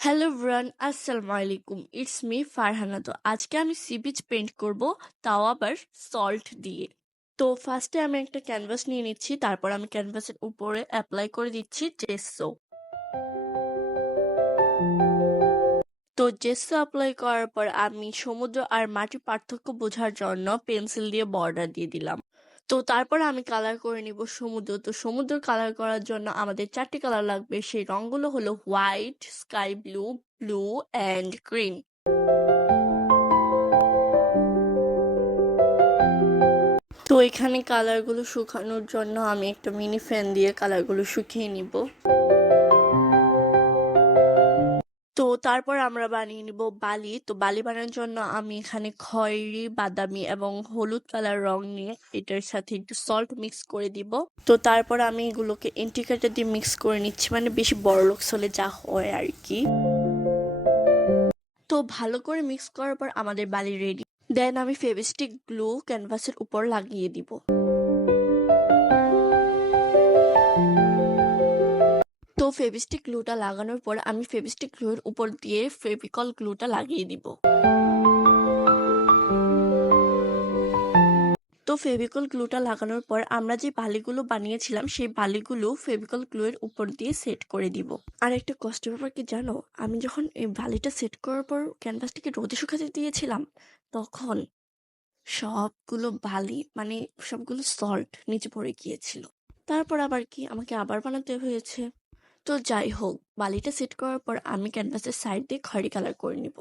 Hello everyone, আসসালামু আলাইকুম। It's me Farhana. তো আজকে আমি সি বিচ পেইন্ট করব, তাও আবার সল্ট দিয়ে। তো ফার্স্টে আমি একটা ক্যানভাস নিয়ে নিচ্ছি, তারপর আমি ক্যানভাসের উপরে অ্যাপ্লাই করে দিচ্ছি জেসো। তো জেসো অ্যাপ্লাই করার পর আমি সমুদ্র আর মাটির পার্থক্য বোঝার জন্য পেন্সিল দিয়ে বর্ডার দিয়ে দিলাম। তো তারপর আমি কালার করে নিব সমুদ্র। তো সমুদ্র কালার করার জন্য আমাদের 4টি কালার লাগবে। সেই রংগুলো হলো white, sky blue, blue and green. তো এখানে কালারগুলো শুকানোর জন্য আমি একটা মিনি ফ্যান দিয়ে কালারগুলো শুকিয়ে নিব। তো তারপর আমরা বানিয়ে নিব বালি। তো বালি বানানোর জন্য আমি এখানে খয়েরি, বাদামি এবং হলুদ কালার রং নিয়ে এটার সাথে একটু সল্ট মিক্স করে দিব। তো তারপর আমি এগুলোকে ইন্ডিকেটর দিয়ে মিক্স করে নিচ্ছি, মানে বেশি বড় লোকস হলে যা হয় আর কি। তো ভালো করে মিক্স করার পর আমাদের বালি রেডি। দেন আমি ফেভিস্টিক গ্লু ক্যানভাসের উপর লাগিয়ে দিব। তো ফেভিস্টিক গ্লুটা লাগানোর পর আমি ফেভিস্টিক গ্লুর উপর দিয়ে ফেভিকল গ্লুটা লাগিয়ে দিব। তো ফেভিকল গ্লুটা লাগানোর পর আমরা যে বালিগুলো বানিয়েছিলাম সেই বালিগুলো ফেভিকল গ্লুয়ের উপর দিয়ে সেট করে দিব। আর একটা কষ্টের ব্যাপার কি জানো, আমি যখন এই বালিটা সেট করার পর ক্যানভাসটিকে রোদে শুকাতে দিয়েছিলাম, তখন সবগুলো বালি মানে সবগুলো সল্ট নিচে পড়ে গিয়েছিল। তারপর আবার কি আমাকে আবার বানাতে হয়েছে। তো যাই হোক, বালিটা সেট করার পর আমি ক্যানভাসের সাইড দিয়ে খয়েরি কালার করে নিব।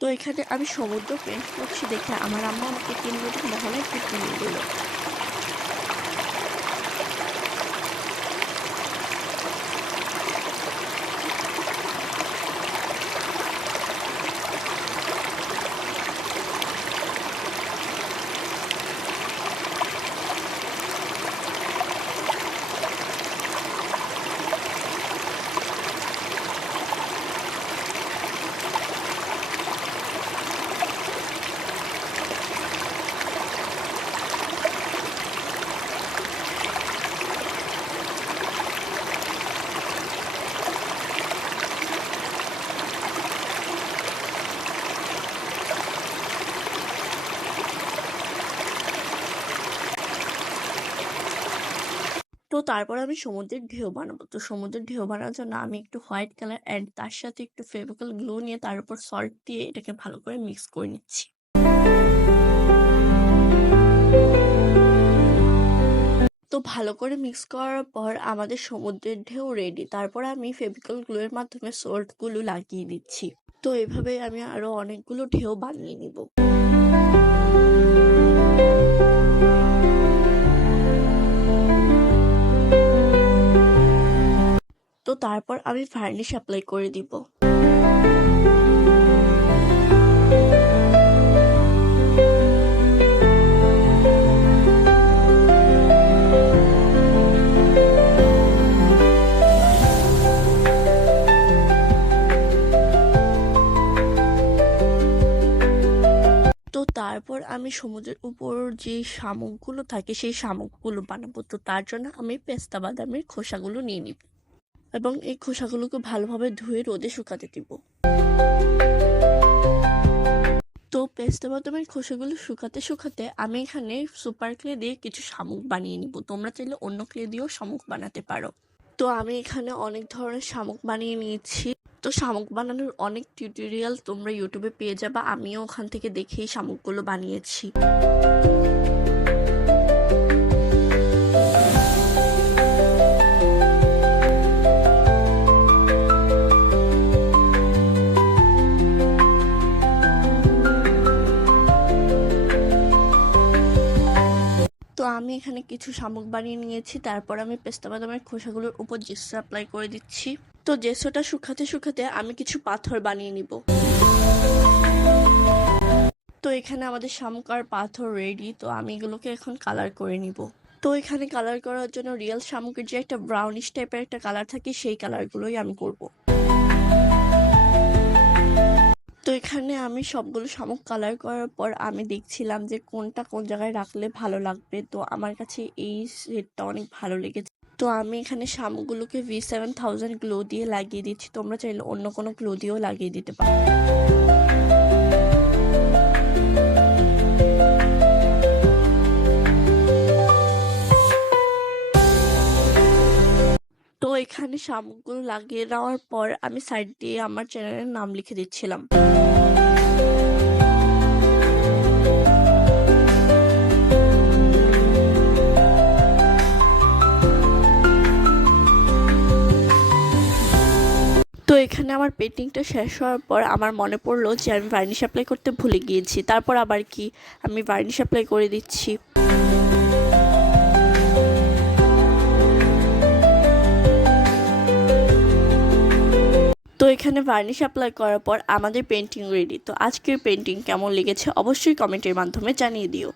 তো এখানে আমি সমুদ্র পেন্ট করছি দেখে আমার আম্মা আমাকে কিনবে মহলে একটু কিনে দিল। তো তারপর আমি সমুদ্রের ঢেউ বানাবো। তো সমুদ্রের ঢেউ বানানোর জন্য আমি একটু হোয়াইট কালার অ্যান্ড তার সাথে একটু ফেভিকল গ্লু নিয়ে তার উপর সল্ট দিয়ে এটাকে ভালো করে মিক্স করে নিচ্ছি। তো ভালো করে মিক্স করার পর আমাদের সমুদ্রের ঢেউ রেডি। তারপর আমি ফেভিকল গ্লু এর মাধ্যমে সল্ট গুলো লাগিয়ে দিচ্ছি। তো এভাবে আমি আরো অনেকগুলো ঢেউ বানিয়ে নিব। তো তারপর আমি ভার্নিশ অ্যাপ্লাই করে দিব। তো তারপর আমি সমুদ্রের উপর যে শামুকগুলো থাকে সেই শামুকগুলো বানাবো। তো তার জন্য আমি পেস্তা বাদামের খোসাগুলো নিয়ে নিব এবং এই খোসাগুলোকে ভালোভাবে ধুয়ে রোদে শুকাতে দিব। তো পেস্তা বাদামের খোসাগুলো শুকাতে শুকাতে আমি এখানে সুপার ক্লে দিয়ে কিছু শামুক বানিয়ে নিব। তোমরা চাইলে অন্য ক্লে দিয়েও শামুক বানাতে পারো। তো আমি এখানে অনেক ধরনের শামুক বানিয়ে নিয়েছি। তো শামুক বানানোর অনেক টিউটোরিয়াল তোমরা ইউটিউবে পেয়ে যাবা। আমিও ওখান থেকে দেখেই শামুকগুলো বানিয়েছি। তো আমি এখানে কিছু শামুক বানিয়ে নিয়েছি। তারপর আমি পেস্তা বাদামের খোসাগুলোর উপর জেসো অ্যাপ্লাই করে দিচ্ছি। তো জেসোটা শুকাতে শুকাতে আমি কিছু পাথর বানিয়ে নিব। তো এখানে আমাদের শামুক আর পাথর রেডি। তো আমি এগুলোকে এখন কালার করে নিব। তো এখানে কালার করার জন্য রিয়েল শামুকের যে একটা ব্রাউনিশ টাইপের একটা কালার থাকে সেই কালারগুলোই আমি করব। তো তো এখানে আমি সবগুলো শামুক কালার করার পর আমি দেখছিলাম যে কোনটা কোন জায়গায় রাখলে ভালো লাগবে। তো আমার কাছে এই শেডটা অনেক ভালো লেগেছে। তো আমি এখানে শামুকগুলোকে V7000 গ্লো দিয়ে লাগিয়ে দিচ্ছি। তোমরা চাইলে অন্য কোনো গ্লো দিয়েও লাগিয়ে দিতে পারো। তো এখানে শামুকগুলো লাগিয়ে দেওয়ার পর আমি সাইড দিয়ে আমার চ্যানেলের নাম লিখে দিচ্ছিলাম। তো এখানে আমার পেন্টিংটা শেষ হওয়ার পর আমার মনে পড়লো যে আমি ভার্নিশ অ্যাপ্লাই করতে ভুলে গিয়েছি। তারপর আবার কি আমি ভার্নিশ অ্যাপ্লাই করে দিচ্ছি। তো এখানে ভার্নিশ অ্যাপ্লাই করার পর আমাদের পেন্টিং রেডি। তো আজকের পেন্টিং কেমন লেগেছে অবশ্যই কমেন্টের মাধ্যমে জানিয়ে দিও।